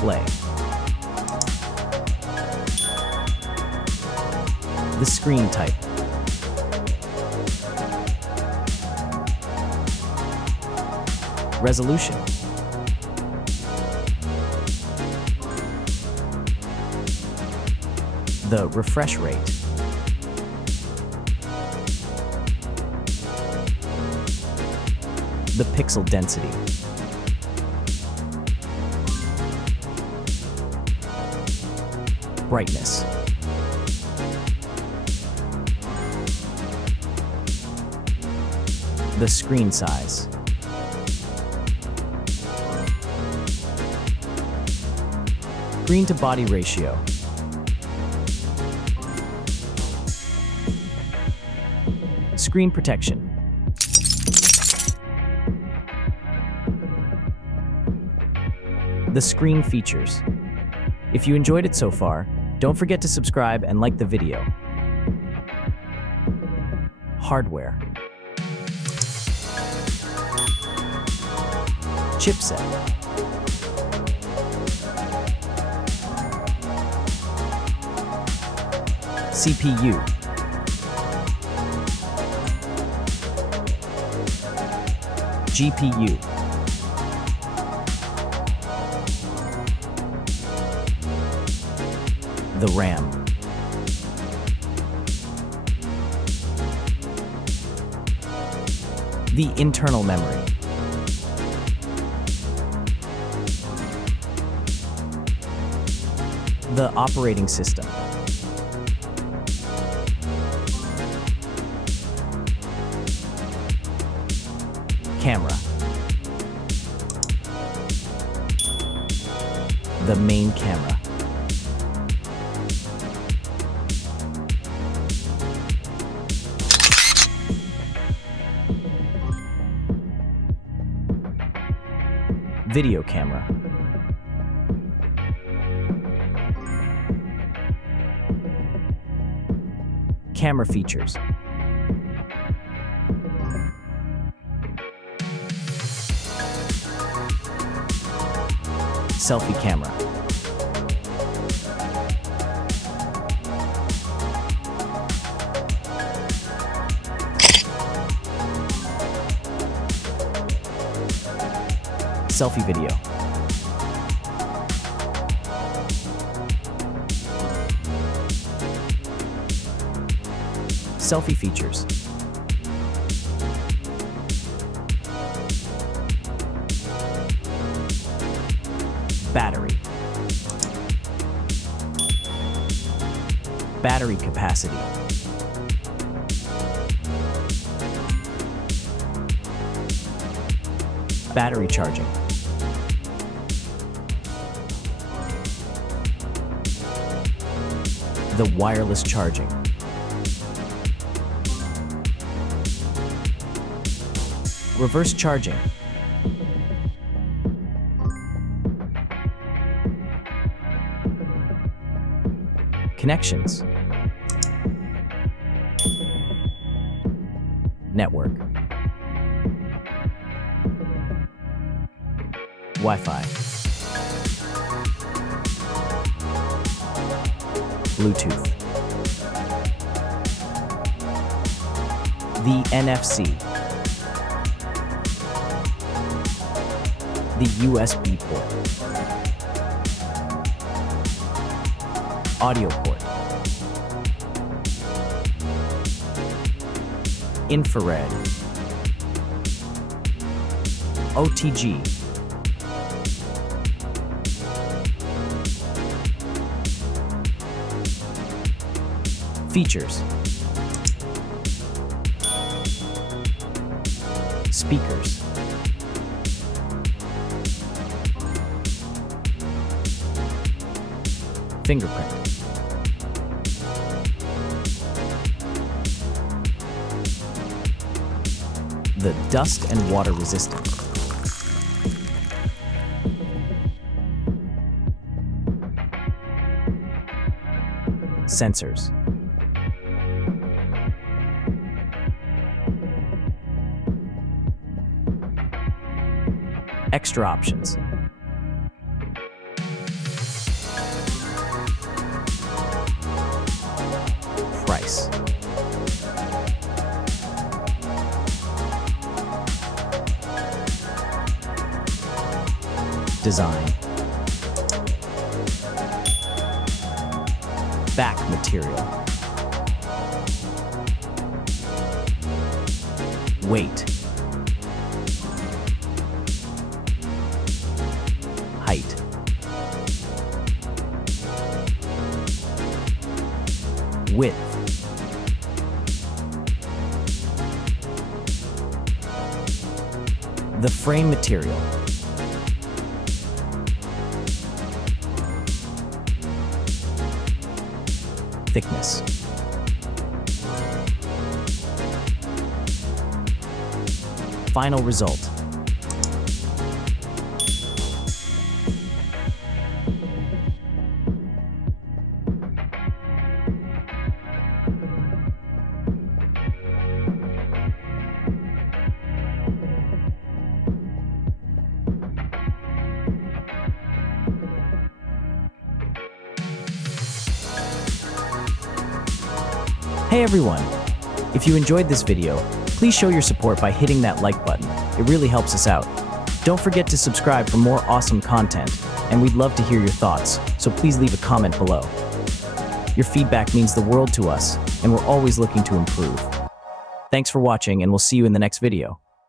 display. The screen type. Resolution. The refresh rate. The pixel density. Brightness. The screen size. Screen to body ratio. Screen protection. The screen features. If you enjoyed it so far, don't forget to subscribe and like the video. Hardware. Chipset. CPU. GPU. The RAM. The internal memory. The operating system. Camera. The main camera. Video camera. Camera features. Selfie camera. Selfie video. Selfie features. Battery. Battery capacity. Battery charging. The wireless charging. Reverse charging. Connections. Network. Wi-Fi. Bluetooth. The NFC. The USB port. Audio port. Infrared. OTG. Features. Speakers. Fingerprint. The dust and water resistant. Sensors. Extra options. Design. Back material. Weight. Height. Width. The frame material. Thickness. Final result. Hey everyone! If you enjoyed this video, please show your support by hitting that like button. It really helps us out. Don't forget to subscribe for more awesome content, and we'd love to hear your thoughts, so please leave a comment below. Your feedback means the world to us, and we're always looking to improve. Thanks for watching, and we'll see you in the next video.